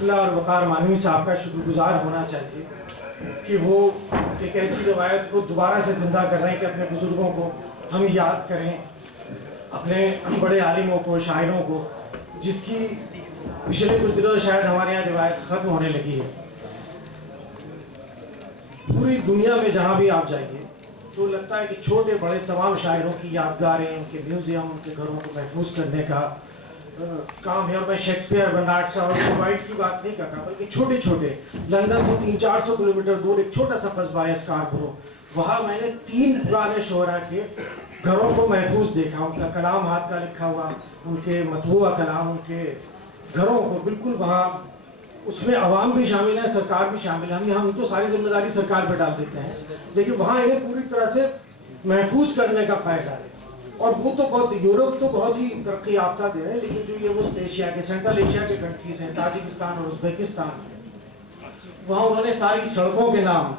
شکلا اور وقار مانوی صاحب کا شکر گزار ہونا چاہیے کہ وہ ایک ایسی روایت کو دوبارہ سے زندہ کر رہے ہیں کہ اپنے بزرگوں کو ہم یاد کریں، اپنے بڑے عالموں کو، شاعروں کو، جس کی پچھلے کچھ دنوں شاید ہمارے یہاں روایت ختم ہونے لگی ہے۔ پوری دنیا میں جہاں بھی آپ جائیے تو لگتا ہے کہ چھوٹے بڑے تمام شاعروں کی یادگاریں، ان کے میوزیم، ان کے گھروں کو محفوظ کرنے کا کام ہے۔ اور میں شیکسپیئر، برنارڈ شاہ اور وائٹ کی بات نہیں کرتا، بلکہ چھوٹے چھوٹے لندن سے 300-400 کلومیٹر دور ایک چھوٹا سا قصبہ ہے اسکاربرو، وہاں میں نے 3 پرانے شعراء کے گھروں کو محفوظ دیکھا، ان کا کلام ہاتھ کا لکھا ہوا، ان کے مطبوعہ کلام، ان کے گھروں کو بالکل وہاں، اس میں عوام بھی شامل ہے، سرکار بھی شامل ہے۔ ہم تو ساری ذمہ داری سرکار پہ ڈال دیتے ہیں، لیکن وہاں انہیں پوری طرح سے محفوظ کرنے کا فائدہ ہے۔ اور وہ تو بہت، یورپ تو بہت ہی ترقی یافتہ دے رہے ہیں، لیکن جو یہ وسط ایشیا کے، سینٹرل ایشیا کے کنٹریز ہیں، تاجکستان اور ازبیکستان، وہاں انہوں نے ساری سڑکوں کے نام،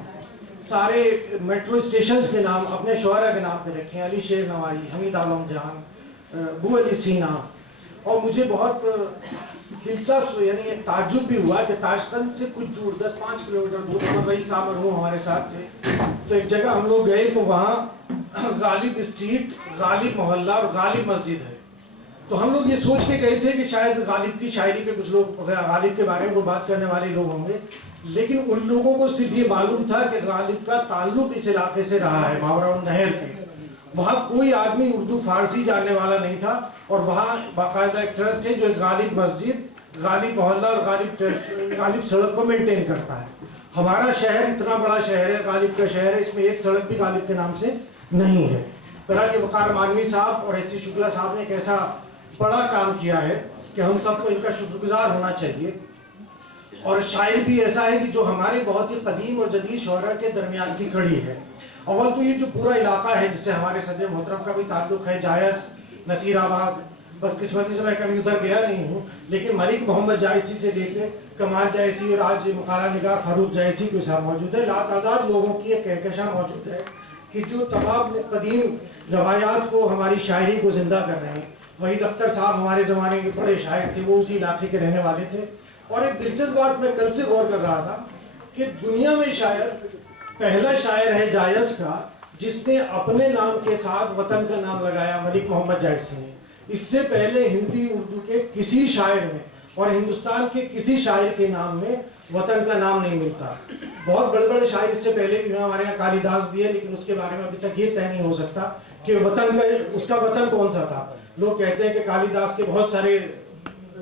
سارے میٹرو اسٹیشنز کے نام اپنے شعراء کے نام پہ رکھے ہیں، علی شیر نوائی، حمید عالم جان، ابو علی سینا۔ اور مجھے بہت دلچسپ، یعنی ایک تعجب بھی ہوا کہ تاشقند سے کچھ دور، 10-5 کلومیٹر دور، رئیس صاحب مرحوم ہمارے ساتھ تھے، تو ایک جگہ ہم لوگ گئے تو وہاں غالب اسٹریٹ، غالب محلہ اور غالب مسجد ہے۔ تو ہم لوگ یہ سوچ کے گئے تھے کہ شاید غالب کی شاعری پہ کچھ لوگ غالب کے بارے میں بات کرنے والے لوگ ہوں گے، لیکن ان لوگوں کو صرف یہ معلوم تھا کہ غالب کا تعلق اس علاقے سے رہا ہے، ماوراء النہر کے۔ وہاں کوئی آدمی اردو فارسی جاننے والا نہیں تھا، اور وہاں باقاعدہ ایک ٹرسٹ ہے جو غالب مسجد، غالب محلہ اور غالب سڑک کو مینٹین کرتا ہے۔ ہمارا شہر اتنا بڑا شہر ہے، غالب کا شہر ہے، اس میں ایک سڑک بھی غالب کے نام سے نہیں ہے۔ بہرحال یہ وقار مانوی صاحب اور ایس ٹی شکلا صاحب نے ایک ایسا بڑا کام کیا ہے کہ ہم سب کو ان کا شکر گزار ہونا چاہیے۔ اور شاعر بھی ایسا ہے کہ جو ہمارے بہت ہی قدیم اور جدید شعراء کے درمیان کی کڑی ہے۔ اول تو یہ جو پورا علاقہ ہے جس سے ہمارے صدر محترم کا بھی تعلق ہے، جائز، نصیر آباد، بدقسمتی سے میں کبھی ادھر گیا نہیں ہوں، لیکن ملک محمد جائسی سے لے کے کمال جائسی اور آج مقالہ نگار فاروق جائسی کے ساتھ موجود ہے، لاتعداد لوگوں کی ایک کہکشاں موجود ہے کہ جو تمام قدیم روایات کو، ہماری شاعری کو زندہ کر رہے ہیں۔ وحید اختر صاحب ہمارے زمانے کے بڑے شاعر تھے، وہ اسی علاقے کے رہنے والے تھے۔ اور ایک دلچسپ بات میں کل سے غور کر رہا تھا کہ دنیا میں شاید پہلا شاعر ہے جائز کا جس نے اپنے نام کے ساتھ وطن کا نام لگایا، ملک محمد جائسی نے۔ اس سے پہلے ہندی اردو کے کسی شاعر میں اور ہندوستان کے کسی شاعر کے نام میں وطن کا نام نہیں ملتا۔ بہت بڑے بڑے شاعر اس سے پہلے بھی ہیں، ہمارے یہاں کالی داس بھی ہے، لیکن اس کے بارے میں ابھی تک یہ طے نہیں ہو سکتا کہ وطن کا، اس کا وطن کون سا تھا۔ لوگ کہتے ہیں کہ کالی داس کے بہت سارے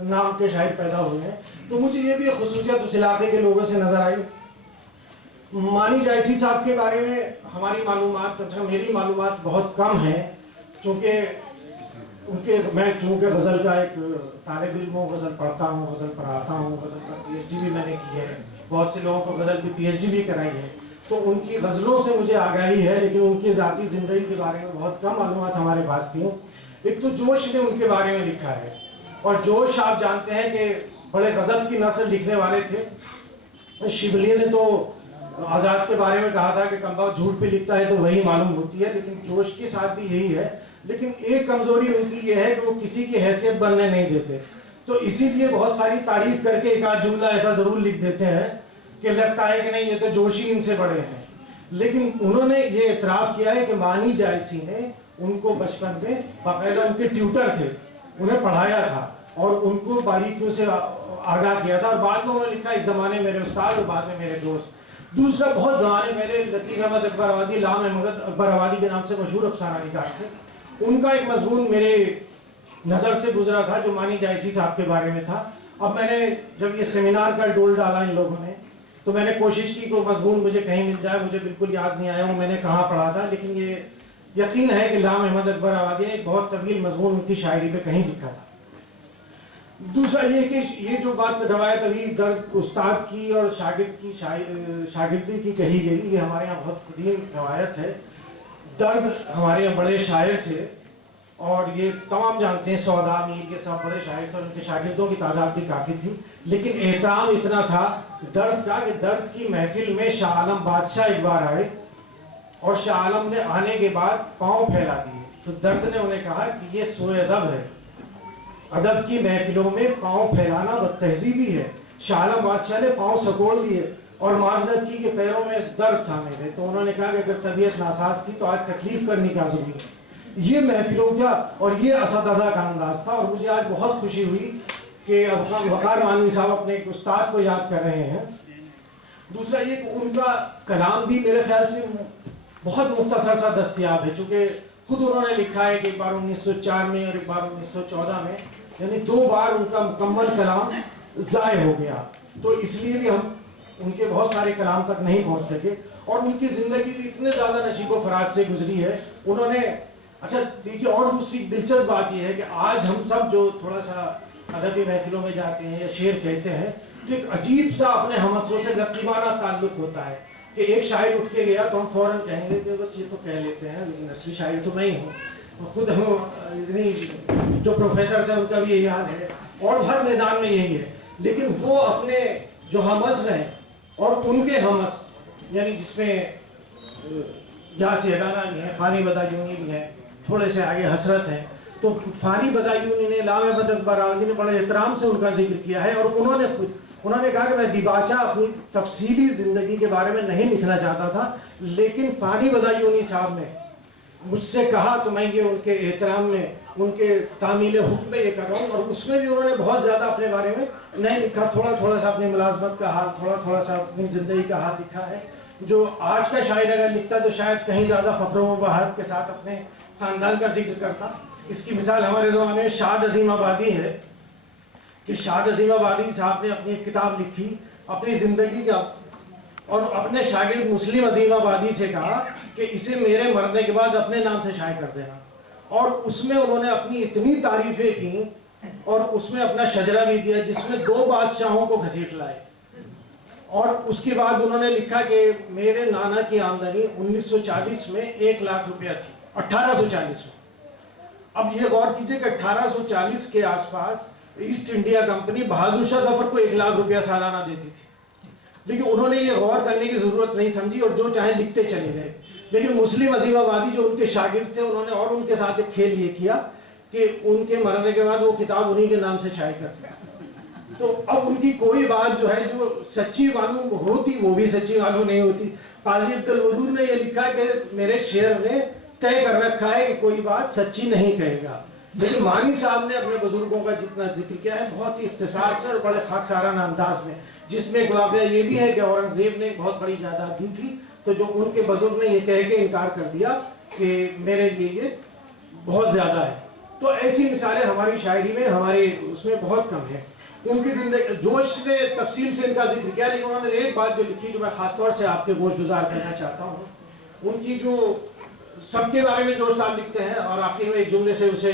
نام کے شاعر پیدا ہوئے ہیں، تو مجھے یہ بھی خصوصیت اس علاقے کے لوگوں سے نظر آئی۔ مانی جائسی صاحب کے بارے میں ہماری معلومات، میری معلومات بہت کم ہیں، چونکہ میں چونکہ غزل کا ایک طالب علم ہوں، غزل پڑھتا ہوں، غزل پڑھاتا ہوں، غزل کا پی ایچ ڈی بھی میں نے کی ہے، بہت سے لوگوں کو غزل کی پی ایچ ڈی بھی کرائی ہے، تو ان کی غزلوں سے مجھے آگاہی ہے، لیکن ان کی ذاتی زندگی کے بارے میں بہت کم معلومات ہمارے پاس تھیں۔ ایک تو جوش نے ان کے بارے میں لکھا ہے، اور جوش آپ جانتے ہیں کہ بڑے غضب کی نثر لکھنے والے تھے۔ شبلی نے تو آزاد کے بارے میں کہا تھا کہ کمبا جھوٹ پہ لکھتا ہے تو وہی معلوم ہوتی ہے، لیکن جوش کے ساتھ بھی یہی ہے۔ لیکن ایک کمزوری ان کی یہ ہے کہ وہ کسی کی حیثیت بننے نہیں دیتے، تو اسی لیے بہت ساری تعریف کر کے ایک آدھ جملہ ایسا ضرور لکھ دیتے ہیں کہ لگتا ہے کہ نہیں یہ تو جوشی ان سے بڑے ہیں۔ لیکن انہوں نے یہ اعتراف کیا ہے کہ مانی جائسی نے ان کو بچپن میں باقاعدہ ان کے ٹیوٹر تھے، انہیں پڑھایا تھا اور ان کو باریکیوں سے آگاہ کیا تھا، اور بعد میں انہوں نے لکھا ایک زمانے میرے استاد اور بعد میں میرے دوست۔ دوسرا، بہت زمانے پہلے لطیف احمد اکبر آبادی، لام احمد اکبر آبادی کے نام سے مشہور افسانہ نگار تھے، ان کا ایک مضمون میرے نظر سے گزرا تھا جو مانی جائسی صاحب کے بارے میں تھا۔ اب میں نے جب یہ سیمینار کا ڈول ڈالا ان لوگوں نے تو میں نے کوشش کی کہ وہ مضمون مجھے کہیں مل جائے، مجھے بالکل یاد نہیں آیا وہ میں نے کہاں پڑھا تھا، لیکن یہ یقین ہے کہ لام احمد اکبر آبادی نے ایک بہت طویل مضمون ان کی شاعری پہ کہیں لکھا تھا۔ دوسرا یہ کہ یہ جو بات روایت ابھی درد استاد کی اور شاگرد کی شاگردی کی کہی گئی، یہ ہمارے یہاں بہت قدیم روایت ہے۔ درد ہمارے یہاں بڑے شاعر تھے، اور یہ تمام جانتے ہیں، سودا میر کے سب بڑے شاعر تھے، اور ان کے شاگردوں کی تعداد بھی کافی تھی، لیکن احترام اتنا تھا درد کا کہ درد کی محفل میں شاہ عالم بادشاہ ایک بار آئے، اور شاہ عالم نے آنے کے بعد پاؤں پھیلا دیے، تو درد نے انہیں کہا کہ یہ سوء ادب ہے، ادب کی محفلوں میں پاؤں پھیلانا بد تہذیبی ہے، شاہ عالم بادشاہ نے پاؤں سکوڑ دیے اور معذرت کی کہ پیروں میں درد تھا میرے. تو انہوں نے کہا کہ اگر طبیعت ناساز تھی تو آج تکلیف کرنے کا ضروری ہے. یہ محفلوں کا اور یہ اساتذہ کا انداز تھا. اور مجھے آج بہت خوشی ہوئی کہ وقار مانوی صاحب اپنے ایک استاد کو یاد کر رہے ہیں. دوسرا یہ کہ ان کا کلام بھی میرے خیال سے بہت مختصر سا دستیاب ہے, چونکہ خود انہوں نے لکھا ہے کہ ایک بار 1904 میں اور ایک بار 1914 میں, یعنی 2 بار ان کا مکمل کلام ضائع ہو گیا. تو اس لیے بھی ہم ان کے بہت سارے کلام تک نہیں پہنچ سکے. اور ان کی زندگی بھی اتنے زیادہ نشیب و فراز سے گزری ہے. انہوں نے اچھا دیکھیے, اور دوسری دلچسپ بات یہ ہے کہ آج ہم سب جو تھوڑا سا ادبی محفلوں میں جاتے ہیں یا شعر کہتے ہیں تو ایک عجیب سا اپنے ہمسوں سے رقیبانہ تعلق ہوتا ہے کہ ایک شاعر اٹھ کے گیا تو ہم فوراً کہیں گے کہ بس یہ تو کہہ لیتے ہیں, لیکن اصلی شاعر تو میں ہی ہوں. خود ہم جو پروفیسر ہیں ان کا بھی یہی حال ہے اور ہر میدان میں یہی ہے. لیکن وہ اپنے جو ہم عزم ہیں اور ان کے ہم عزم, یعنی جس میں یاسر ادانا بھی ہے, فانی بدایونی بھی ہے, تھوڑے سے آگے حسرت ہے. تو فانی بدایونی نے لام بدک براغی نے بڑے احترام سے ان کا ذکر کیا ہے. اور انہوں نے کہا کہ میں دیباچہ اپنی تفصیلی زندگی کے بارے میں نہیں لکھنا چاہتا تھا, لیکن فانی بدایونی صاحب نے مجھ سے کہا تو میں یہ ان کے احترام میں ان کے تعمیل حکم میں یہ کر رہا ہوں. اور اس میں بھی انہوں نے بہت زیادہ اپنے بارے میں نہیں لکھا, تھوڑا تھوڑا سا اپنی ملازمت کا حال, تھوڑا تھوڑا سا اپنی زندگی کا حال لکھا ہے. جو آج کا شاعر اگر لکھتا تو شاید کہیں زیادہ فخر و بہار کے ساتھ اپنے خاندان کا ذکر کرتا. اس کی مثال ہمارے زمانے میں شاد عظیم آبادی ہے کہ شاد عظیم آبادی صاحب نے اپنی ایک کتاب لکھی اپنی زندگی کا, اور اپنے شاگرد مسلم عظیم آبادی سے کہا کہ اسے میرے مرنے کے بعد اپنے نام سے شائع کر دینا. اور اس میں انہوں نے اپنی اتنی تعریفیں کی اور اس میں اپنا شجرہ بھی دیا جس میں 2 بادشاہوں کو گھسیٹ لائے. اور اس کے بعد انہوں نے لکھا کہ میرے نانا کی آمدنی 1940 میں 1 لاکھ روپیہ تھی, 1840 میں. اب یہ غور کیجئے کہ 1840 کے آس پاس East India company Bahadur Shah Zafar کو 1 لاکھ روپیہ سالانہ دیتی تھی, لیکن انہوں نے یہ غور کرنے کی ضرورت نہیں سمجھی اور جو چاہیں لکھتے چلے گئے. لیکن مسلم عظیم آبادی جو ان کے شاگرد تھے انہوں نے اور ان کے ساتھ ایک کھیل یہ کیا کہ ان کے مرنے کے بعد وہ کتاب انہی کے نام سے شائع کرتے ہیں. تو اب ان کی کوئی بات جو ہے جو سچی معلوم ہوتی وہ بھی سچی معلوم نہیں ہوتی. قاضی عبدالودود نے یہ لکھا کہ میرے شعر نے طے کر رکھا ہے کہ کوئی بات سچی نہیں کہے گا. لیکن مانی صاحب نے اپنے بزرگوں کا جتنا ذکر کیا ہے بہت ہی اختصار سے اور بڑے خاکسارانہ انداز میں, جس میں ایک واقعہ یہ بھی ہے کہ اورنگزیب نے بہت بڑی جائیداد دی تھی تو جو ان کے بزرگ نے یہ کہہ کے انکار کر دیا کہ میرے لیے یہ بہت زیادہ ہے. تو ایسی مثالیں ہماری شاعری میں ہمارے اس میں بہت کم ہے. ان کی زندگی جوش نے تفصیل سے ان کا ذکر کیا, لیکن انہوں نے ایک بات جو لکھی جو میں خاص طور سے آپ کے گوش گزار کرنا چاہتا ہوں, ان کی جو سب کے بارے میں جو صاحب لکھتے ہیں اور آخر میں ایک جملے سے اسے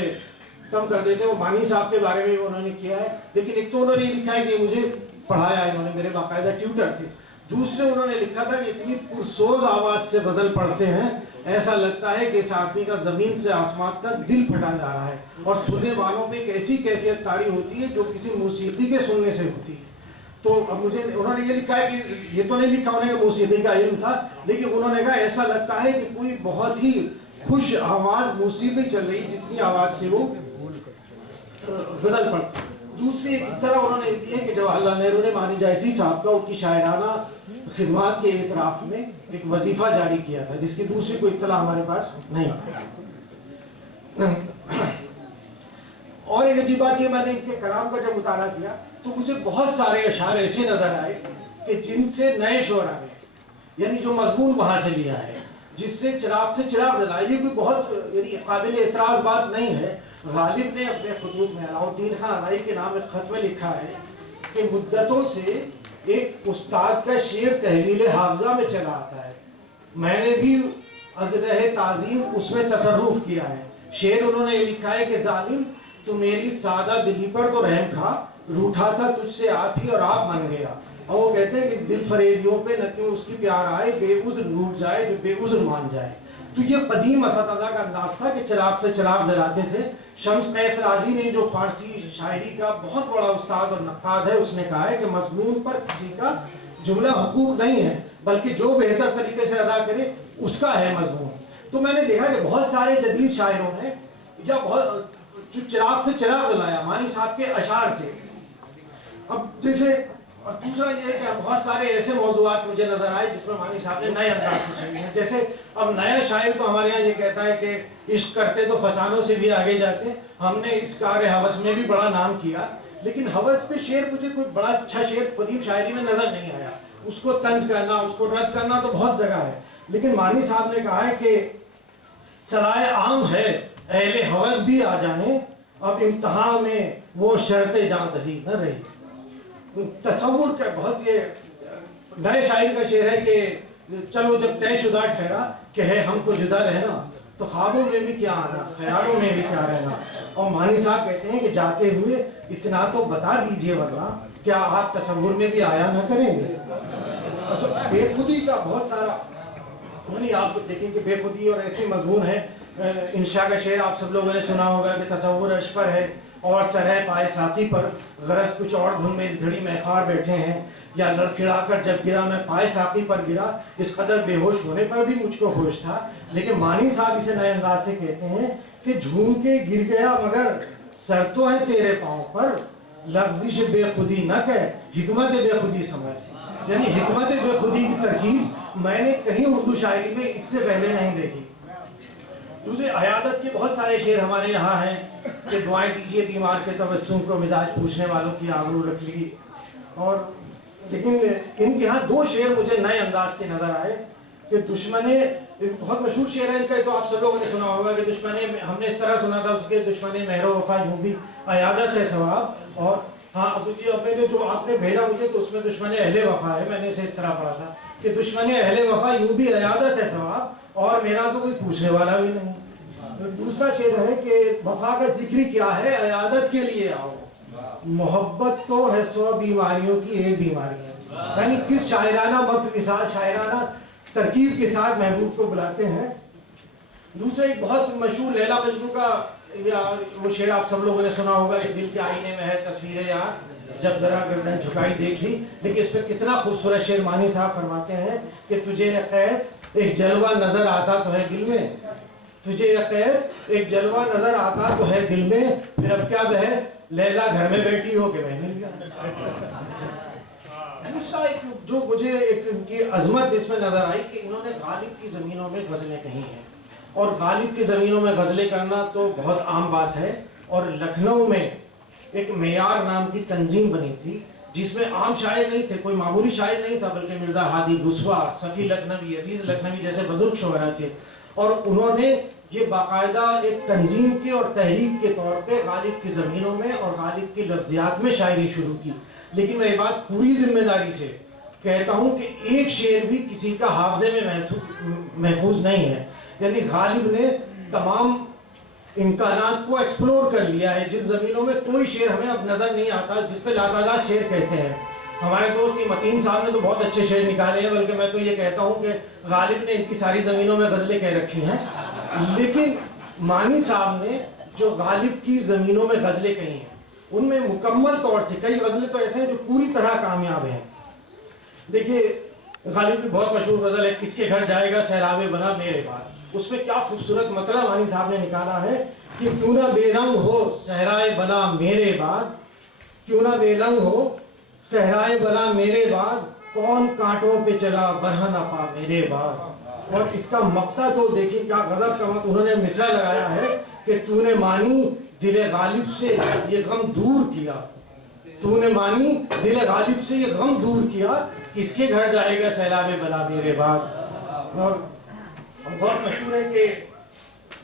کم کر دیتے ہیں, وہ مانی صاحب کے بارے میں انہوں نے کیا ہے. لیکن ایک تو انہوں نے لکھا ہے کہ مجھے پڑھایا, انہوں نے میرے باقاعدہ ٹیوٹر تھے. دوسرے انہوں نے لکھا تھا کہ اتنی پرسوز آواز سے غزل پڑھتے ہیں ایسا لگتا ہے کہ اس آدمی کا زمین سے آسمان تک دل پھٹا جا رہا ہے, اور سننے والوں میں ایک ایسی کیفیت طاری ہوتی ہے جو کسی موسیقی کے سننے سے ہوتی ہے. تو اب مجھے انہوں نے یہ لکھا ہے کہ یہ تو نہیں لکھا انہوں نے کہ موسیقی کا علم تھا, لیکن انہوں نے کہا ایسا لگتا ہے کہ کوئی بہت ہی خوش آواز موسیقی چل رہی جتنی آواز سے وہ غزل پڑھتے. دوسری ایک طرح انہوں نے دی ہے کہ جواہر لال نہرو نے مانی جائسی صاحب کا ان کی شاعرانہ خدمات کے اعتراف میں ایک وظیفہ جاری کیا تھا جس کی دوسری کوئی اطلاع ہمارے پاس نہیں. اور ایک عجیب بات یہ, میں نے ان کے کلام کا جب مطالعہ کیا تو مجھے بہت سارے اشعار ایسے نظر آئے کہ جن سے نئے شعر آ گئے, یعنی جو مضمون وہاں سے لیا ہے جس سے چراغ جلائے. یہ کوئی بہت یعنی قابل اعتراض بات نہیں ہے. غالب نے اپنے خطوط میں علاؤالدین خان آرائی کے نام ایک خط میں لکھا ہے کہ مدتوں سے ایک استاد کا شعر تحویل حافظہ میں چلا آتا ہے, میں نے بھی ازرہ تعظیم اس میں تصرف کیا ہے. شعر انہوں نے یہ لکھا ہے کہ ظالم تو میری سادہ دلی پر تو رحم کھا, روٹھا تھا تجھ سے آپ ہی اور آپ من گیا. اور وہ کہتے ہیں کہ اس دل فریبیوں پہ نہ کیوں اس کی پیار آئے, بے عذر لوٹ جائے جو بے عذر مان جائے. تو یہ قدیم اساتذہ کا انداز تھا کہ چراغ سے چراغ جلاتے تھے. شمس قیس رازی نے جو فارسی شاعری کا بہت بڑا استاد اور نقاد ہے, اس نے کہا ہے کہ مضمون پر کسی کا جملہ حقوق نہیں ہے بلکہ جو بہتر طریقے سے ادا کرے اس کا ہے مضمون. تو میں نے دیکھا کہ بہت سارے جدید شاعروں نے یا بہت جو چراغ سے چراغ جلایا مانی صاحب کے اشعار سے. اب جیسے اور دوسرا یہ کہ بہت سارے ایسے موضوعات مجھے نظر آئے جس میں مانی صاحب نے نئے انداز سے شعر ہیں. جیسے اب نیا شاعر تو ہمارے یہاں یہ کہتا ہے کہ عشق کرتے تو فسانوں سے بھی آگے جاتے. ہم نے اس کار ہوس میں بھی بڑا نام کیا, لیکن ہوس پہ شعر مجھے کوئی بڑا اچھا شعر قدیم شاعری میں نظر نہیں آیا. اس کو طنز کرنا, اس کو رد کرنا تو بہت جگہ ہے, لیکن مانی صاحب نے کہا ہے کہ سرائے عام ہے اہل ہوس بھی آ جائیں, اب امتحان میں وہ شرط جان دہی نہ رہی. تصور کا بہت یہ نئے شاعر کا شعر ہے کہ چلو جب طے شدہ ٹھہرا کہ ہے ہم کو جدا رہنا, تو خوابوں میں بھی کیا آنا, خیالوں میں بھی کیا رہنا. اور مانی صاحب کہتے ہیں کہ جاتے ہوئے اتنا تو بتا دیجئے ورنہ کیا آپ تصور میں بھی آیا نہ کریں گے. تو بے خودی کا بہت سارا نہیں, آپ دیکھیں کہ بے خودی اور ایسے مضمون ہے. انشاء کا شعر آپ سب لوگوں نے سنا ہوگا کہ تصور عرش پر ہے اور سر ہے پائے ساتھی پر, غرض کچھ اور دھن میں اس گھڑی میں خار بیٹھے ہیں, یا لڑکھڑا کر جب گرا میں پائے ساتھی پر گرا, اس قدر بے ہوش ہونے پر بھی مجھ کو ہوش تھا. لیکن مانی صاحب اسے نئے انداز سے کہتے ہیں کہ جھوم کے گر گیا مگر سر تو ہے تیرے پاؤں پر, لفظش بے خودی نہ کہہ حکمت بے خودی سمجھ. یعنی حکمت بے خودی کی ترکیب میں نے کہیں اردو شاعری میں اس سے پہلے نہیں دیکھی. دوسرے عیادت کے بہت سارے شعر ہمارے یہاں ہیں کہ دعائیں دیجیے بیمار کے تبسم کو, مزاج پوچھنے والوں کی آبرو رکھ لی. اور لیکن ان کے ہاں دو شعر مجھے نئے انداز کے نظر آئے کہ دشمنے, بہت مشہور شعر ہے ان کا, تو آپ سب لوگوں نے سنا ہوگا کہ دشمنے, ہم نے اس طرح سنا تھا اس کے دشمنے مہر و وفا یوں بھی عیادت ہے ثواب. اور ہاں ابو جی, اب نے جو آپ نے بھیجا مجھے تو اس میں دشمنے اہل وفا ہے, میں نے اسے اس طرح پڑھا تھا کہ دشمنے اہل وفا یوں بھی عیادت ہے ثواب, اور میرا تو کوئی پوچھنے والا بھی نہیں. دوسرا شعر ہے کہ وفا کا ذکر کیا ہے عیادت کے لیے آؤ, محبت تو ہے 100 بیماریوں کی ایک بیماری ہے. یعنی کس شاعرانہ مکر کے ساتھ, شاعرانہ ترکیب کے ساتھ محبوب کو بلاتے ہیں. دوسرا ایک بہت مشہور لیلا مجنوں کا وہ شعر آپ سب لوگوں نے سنا ہوگا کہ دل کے آئینے میں ہے تصویر یار, جب ذرا گردن جھکائی دیکھ لی. لیکن اس پہ کتنا خوبصورت شعر مانی صاحب فرماتے ہیں کہ تجھے قیس ایک جلوہ نظر آتا تو ہے دل میں, تجھے قیس ایک جلوہ نظر آتا تو ہے دل میں, پھر اب کیا بحث لیلا گھر میں بیٹھی ہو کہ میں مل گیا. دوسرا ایک جو مجھے ایک ان کی عظمت اس میں نظر آئی کہ انہوں نے غالب کی زمینوں میں غزلیں کہی ہیں, اور غالب کی زمینوں میں غزلیں کرنا تو بہت عام بات ہے. اور لکھنؤ میں ایک معیار نام کی تنظیم بنی تھی جس میں عام شاعر نہیں تھے, کوئی معمولی شاعر نہیں تھا, بلکہ مرزا ہادی رسوا, صفی لکھنوی, عزیز لکھنوی جیسے بزرگ شعراء تھے. اور انہوں نے یہ باقاعدہ ایک تنظیم کے اور تحریک کے طور پہ غالب کی زمینوں میں اور غالب کی لفظیات میں شاعری شروع کی. لیکن میں یہ بات پوری ذمہ داری سے کہتا ہوں کہ ایک شعر بھی کسی کا حافظے میں محفوظ نہیں ہے. یعنی غالب نے تمام امکانات کو ایکسپلور کر لیا ہے. جس زمینوں میں کوئی شعر ہمیں اب نظر نہیں آتا, جس پہ لاتعداد شعر کہتے ہیں. ہمارے دوست متین صاحب نے تو بہت اچھے شعر نکالے ہیں, بلکہ میں تو یہ کہتا ہوں کہ غالب نے ان کی ساری زمینوں میں غزلیں کہہ رکھی ہیں. لیکن مانی صاحب نے جو غالب کی زمینوں میں غزلیں کہی ہیں ان میں مکمل طور سے کئی غزلیں تو ایسے ہیں جو پوری طرح کامیاب ہیں. دیکھیے غالب کی بہت مشہور غزل ہے کس کے گھر جائے گا سیلاب بنا میرے بعد. اس میں کیا خوبصورت مطلب مانی صاحب نے نکالا ہے کہ کیوں نہ بے رنگ ہو صحرائے بنا میرے بعد, کیوں نہ بے رنگ ہو صحرائے بنا میرے بعد, کون کانٹوں پہ چلا برہن اپا میرے بعد. اور اس کا مقطع تو دیکھیں کیا غضب کا مقطع انہوں نے مصرع لگایا ہے کہ تو نے مانی دل غالب سے یہ غم دور کیا, تو نے مانی دل غالب سے یہ غم دور کیا, کس کے گھر جائے گا سیلاب بلا میرے بعد. اور بہت مشہور ہے کہ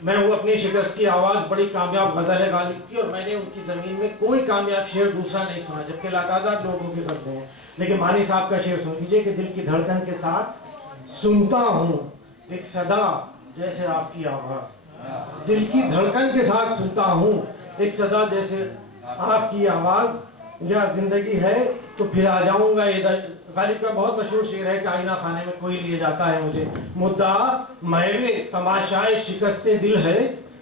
میں وہ اپنی شکست کی آواز بڑی کامیاب غزل ہے غالب کی, اور میں نے ان کی زمین میں کوئی کامیاب شعر دوسرا نہیں سنا, جبکہ لاتعداد لوگوں کے غزلیں ہیں. لیکن مانی صاحب کا شعر سن لیجیے کہ دل کی دھڑکن کے ساتھ سنتا ہوں ایک صدا جیسے آپ کی آواز, دل کی دھڑکن کے ساتھ سنتا ہوں ایک صدا جیسے آپ کی آواز, یا زندگی ہے تو پھر آ جاؤں گا ادھر. غالب کا بہت مشہور شعر ہے کہ آئینہ خانے میں کوئی لیے جاتا ہے مجھے, مدعا میوے تماشائے شکست دل ہے,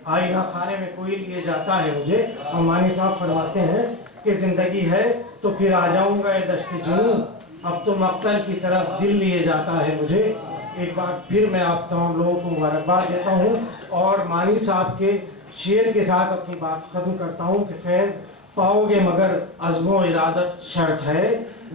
آئینہ خانے میں کوئی لیے جاتا ہے مجھے. اور مانی صاحب فرماتے ہیں کہ زندگی ہے تو پھر آ جاؤں گا دشت جنون, اب تو مقتل کی طرف دل لیے جاتا ہے مجھے. ایک بار پھر میں آپ تمام لوگوں کو مبارکباد دیتا ہوں اور مانی صاحب کے شعر کے ساتھ اپنی بات ختم کرتا ہوں کہ فیض پاؤ گے مگر عزم و ارادت شرط ہے,